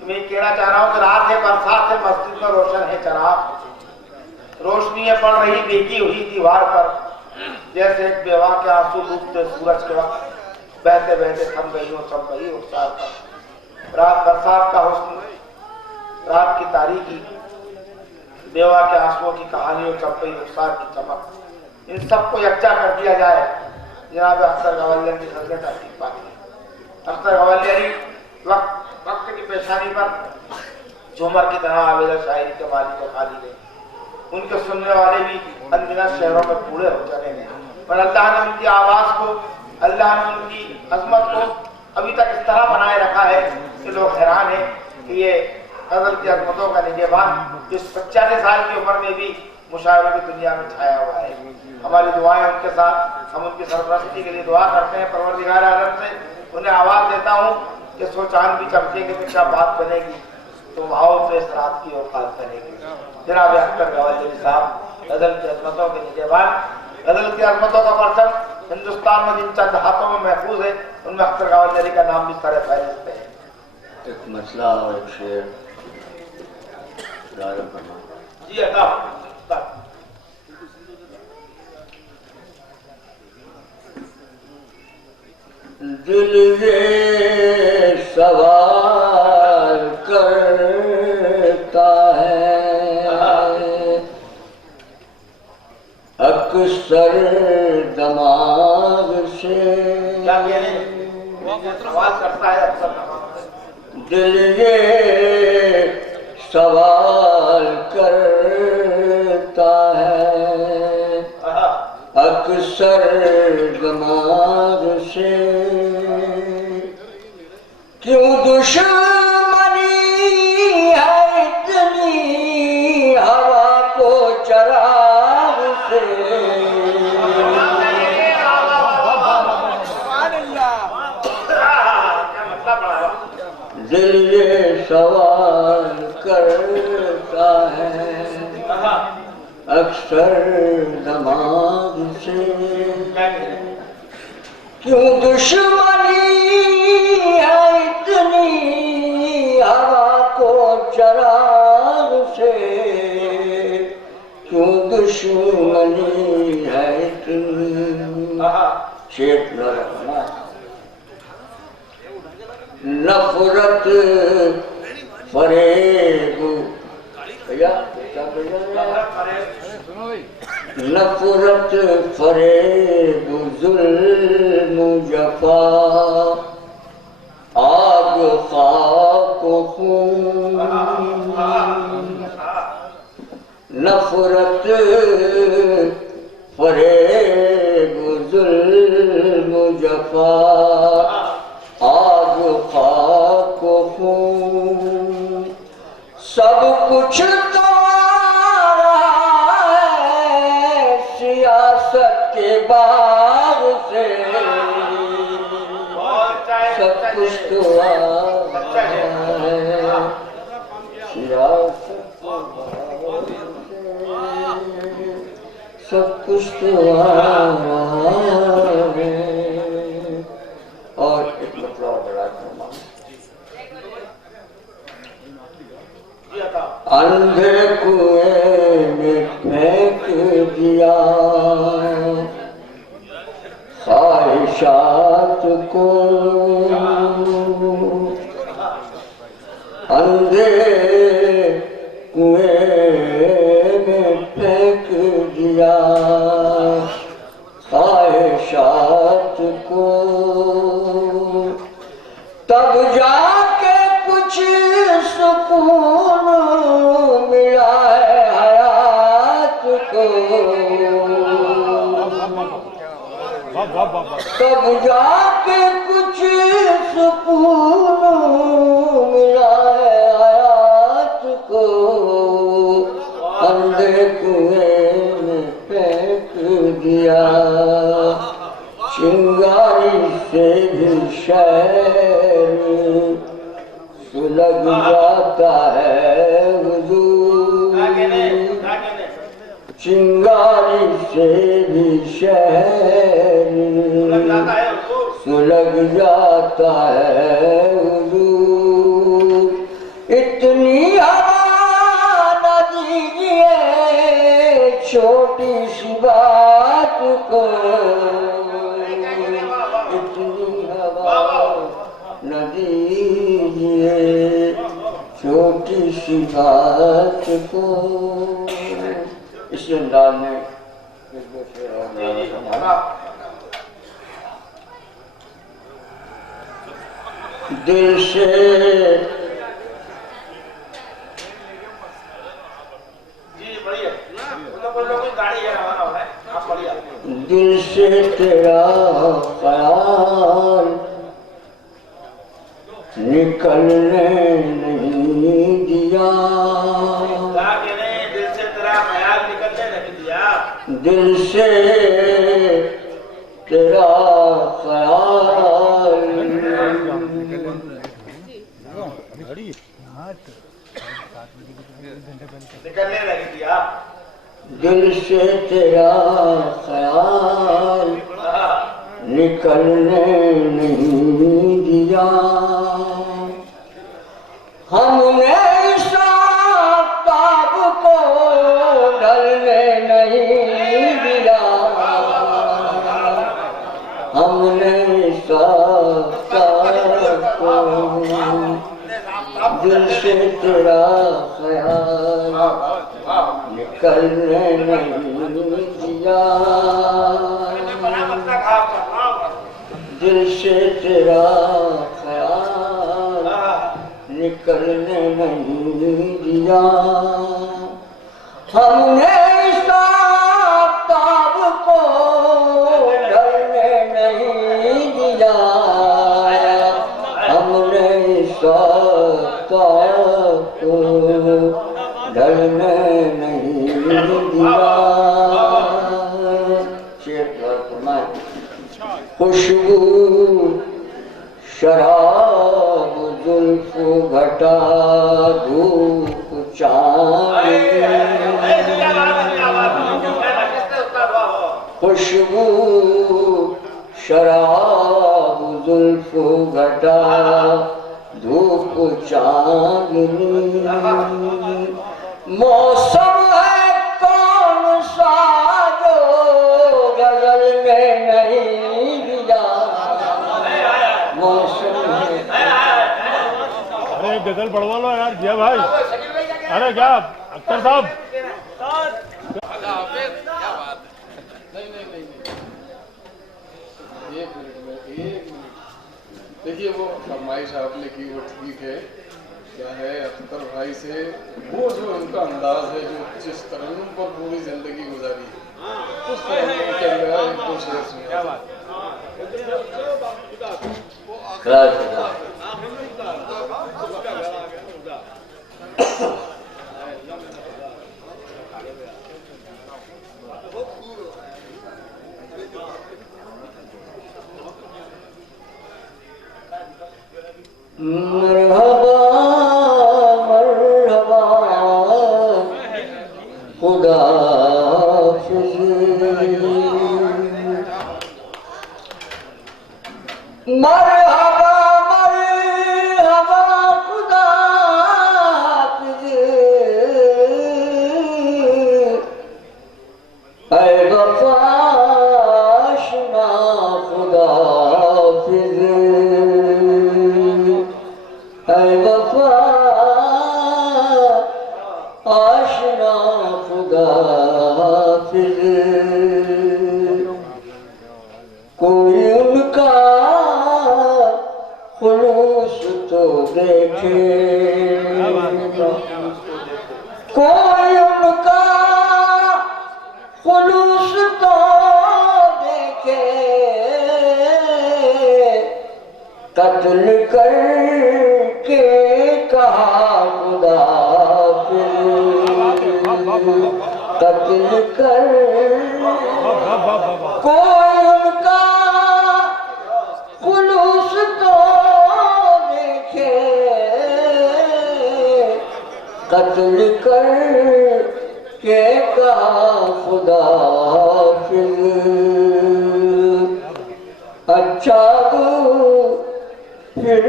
मैं कहना चाह रहा हूँ कि रात है, बरसात है, मस्जिद में रोशन है चराग, रोशनी पड़ रही बेकी हुई दीवार पर, जैसे एक बेवा के आंसू डूबते सूरज के वक्त, बहते बहते थम गई हो सब वही रुखसार पर। रात बरसात का हुस्न, रात की तारीकी, बेवा के आंसुओं की कहानी और चंपई रुखसार की चमक, इन सबको यकजा कर दिया जाए। जनाब अख्तर गवालियर की खजरत अतीक पाती। अख्तर गवालियरी वक्त की पेशानी पर झूमर की तरह आवेदा शायरी के मालिक को खाली गए। उनके सुनने वाले भी अनगिनत शहरों में पूरे हो चले गए, पर अल्लाह ने उनकी आवाज को, अल्लाह ने उनकी अजमत को अभी तक इस तरह बनाए रखा है कि लोग हैरान है कि ये गजल की अजमतों का निगहबान इस 45 साल की उम्र में भी मुशायरों की दुनिया में छाया हुआ है। हमारी दुआएं उनके साथ, हम उनकी सरपरस्ती के लिए दुआ करते हैं। परवरदिगार आलम से उन्हें आवाज देता हूँ कि सो चांद भी चमकेंगे तो क्या बात बनेगी, तुम आओ तो इस रात की औकात बनेगी। जनाब अख्तर गवालियरी साहब गजल की अजमतों के निगहबान, गजल की अजमतों का परचम हिंदुस्तान में जिन चंद हाथों में महफूज है, उनमें अख्तर गवालियरी का नाम भी सर फहरिस्त है। एक मसला और एक शेर जी अदा। दिल ये सवाल करता है अक्सर दिमाग से, सवाल करता है अक्सर, दिल ये सवाल करता है अक्सर दिमाग से, क्यों दुश्मनी है इतनी हवा को चराग से, दिल ये सवाल करता है अक्सर दिमाग से, क्यों दुश्मनी है इतनी हवा को चराग से, क्यों दुश्मनी है इतनी। शेर न रखना, नफरत फरेब, भैया नफरत फरेब जुल्म जफा, आग खाक खून, नफरत फरेब जुल्म जफा, आग खाक खून, सब कुछ तो सियासत के बाग से, सब कुछ तो आ रहा है सियासत के बाग से, सब कुछ तो आ रहा है। और एक मतलब बड़ा अंधे कुएं में फेंक दिया ख्वाहिशात को, अंधे कुएं में फेंक दिया ख्वाहिशात को, तब जाके कुछ सुकून मिला है हयात को, तब जाके कुछ सुकून मिला है हयात को, अंधे कुएं में फेंक दिया चिंगारी से भी शहर सुलग जाता है हुजूर, चिंगारी से भी शहर सुलग जाता है हुजूर, इतनी हवा न दीजिए छोटी सी बात को, इतनी हवा न दीजिए छोटी सी बात को। इसी अंदाज में दिल से दिल से तेरा ख्याल निकलने नहीं दिया, दिल से तेरा ख्याल निकलने नहीं दिया, दिल से तेरा ख्याल निकलने नहीं दिया, दिल से तेरा ख्याल निकलने नहीं दिया। हमने इस आफताब को ढलने नहीं दिया, हमने इस आफताब को दिल से तेरा ख्याल निकलने नहीं दिया, दिल से तेरा ख्याल निकलने नहीं दिया। हमने इस आफताब को ढलने नहीं दिया, हमने इस आफताब को ढलने नहीं दिया। खुशबू शराब जुल्फ घटा धूप चांदनी, खुशबू शराब जुल्फ घटा धूप चांदनी। मौसम है कौन सा जो गजल में नहीं दिया, मौसम है। अरे गजल पढ़वा लो यार जिया भाई। अरे क्या अख्तर साहब, देखिए वो फरमाइश आपने की वो ठीक है, क्या है अख्तर भाई से वो जो उनका अंदाज है, जो जिस तरन्नुम पर पूरी जिंदगी गुजारी है, उस तरन्नुम के अंदर एक दो शेर सुना। मरहबा मरहबा खुदा मरहबा मरहबा खुदा ऐ वफाशना खुदा ऐ वफा आशना खुदा फिर कोई उनका खुलूस तो देखे, कोई उनका खुलूस तो देखे, कत्ल कर के कहा खुदा कत्ल कर, कोई उनका खुलूस तो देखे, कत्ल कर के कहा खुदा अच्छा फिर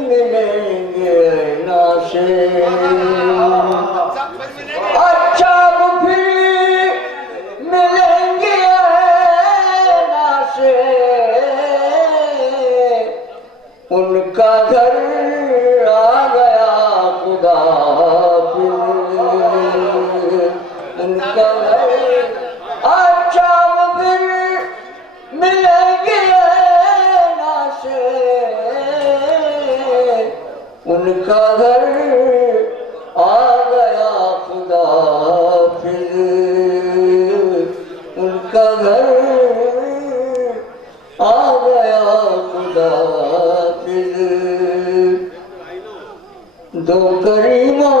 मिलेंगे ना से अच्छा फिर मिलेंगे ना से उनका घर आ गया खुदा उनका घर अच्छा फिर मिलेंगे ना से उनका घर आ गया खुदा फिर उनका घर आ गया खुदा फिर दो करीमों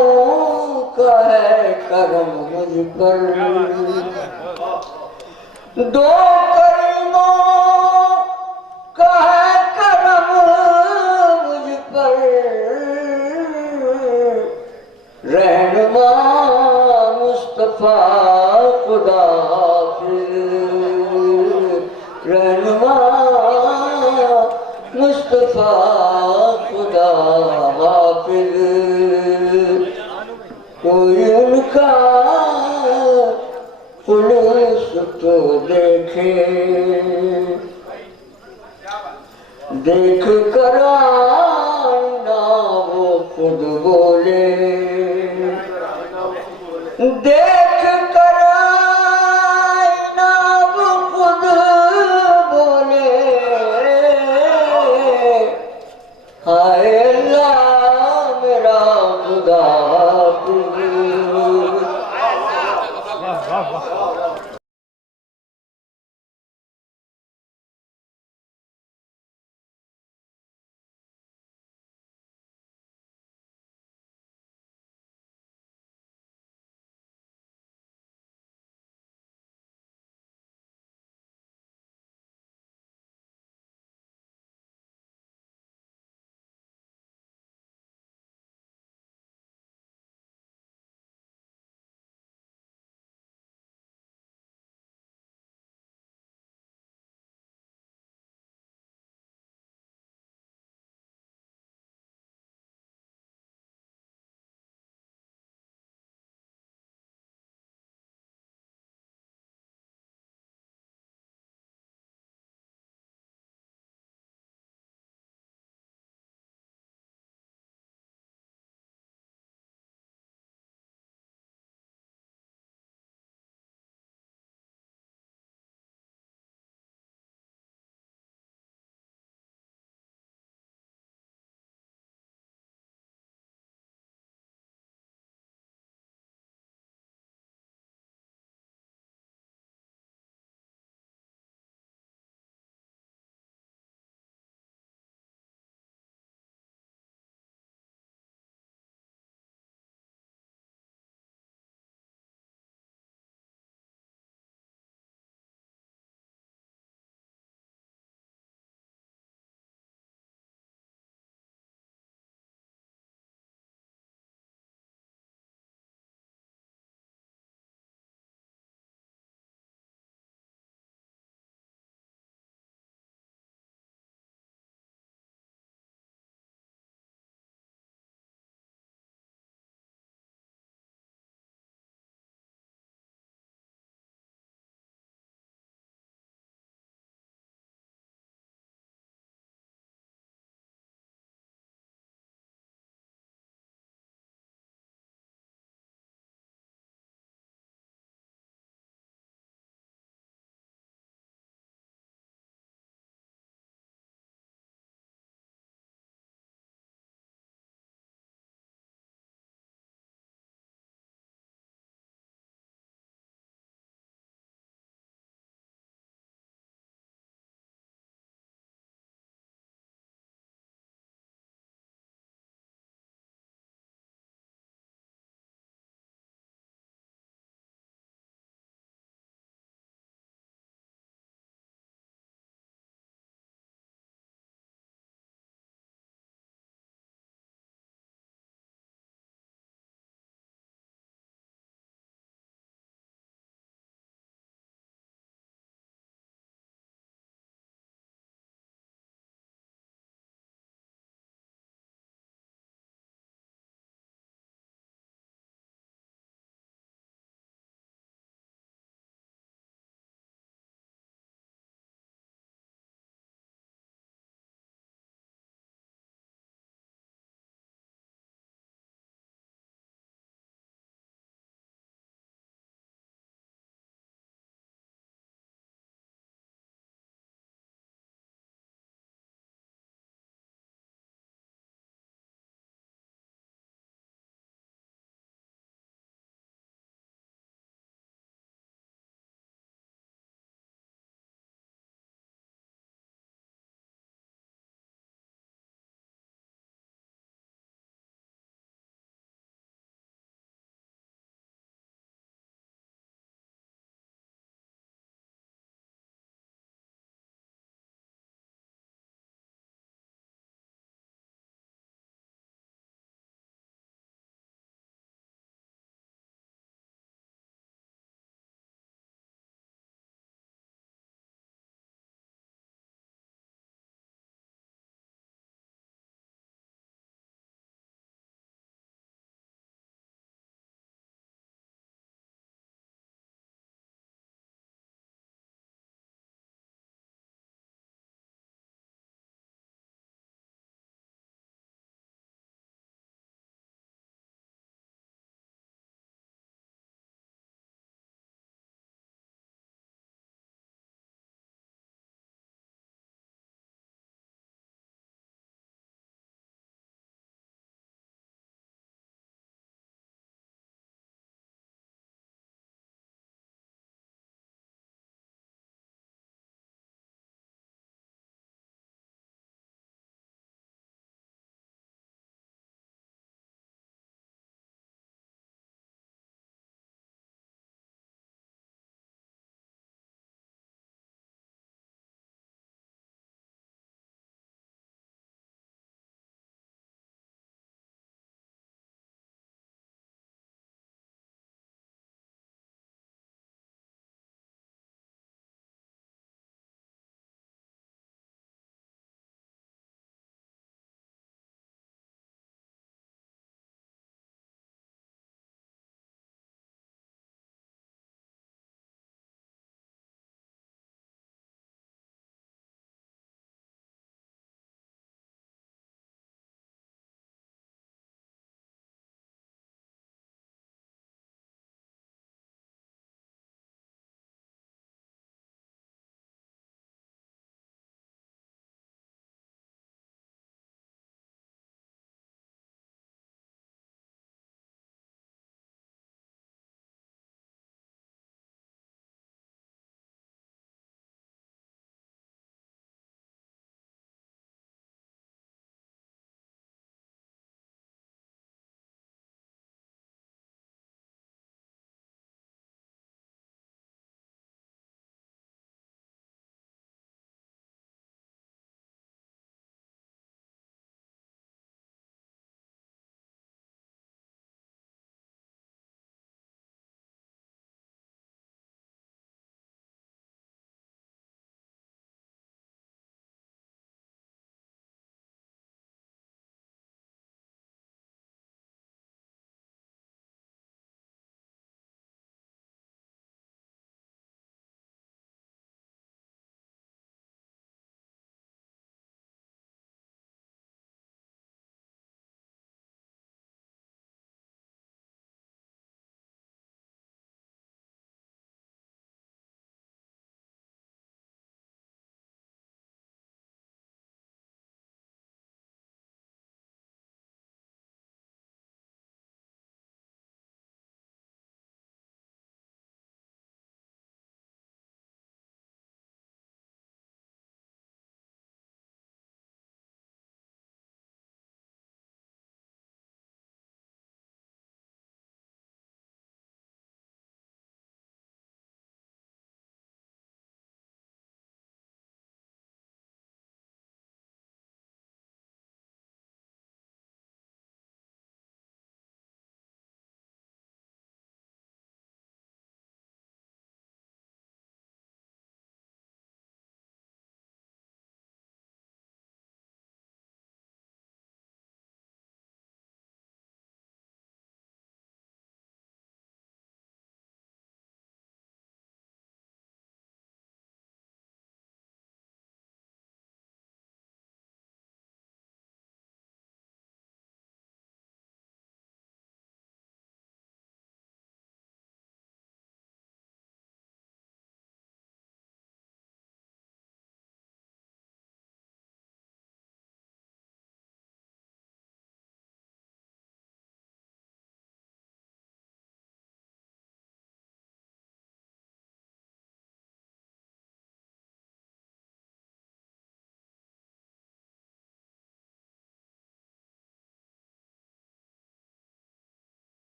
का है करम मुझ पर दो करीमों का है करम मुझ पर रहनुमा मुस्तफा खुदा रहनुमा मुस्तफा खुदा हाफिज कोई उनका खुलूस तो देखे देख कर आईना वो खुद बोले देख कर आईना वो खुद बोले हाय अल्लाह मेरा खुदा वाह वाह वाह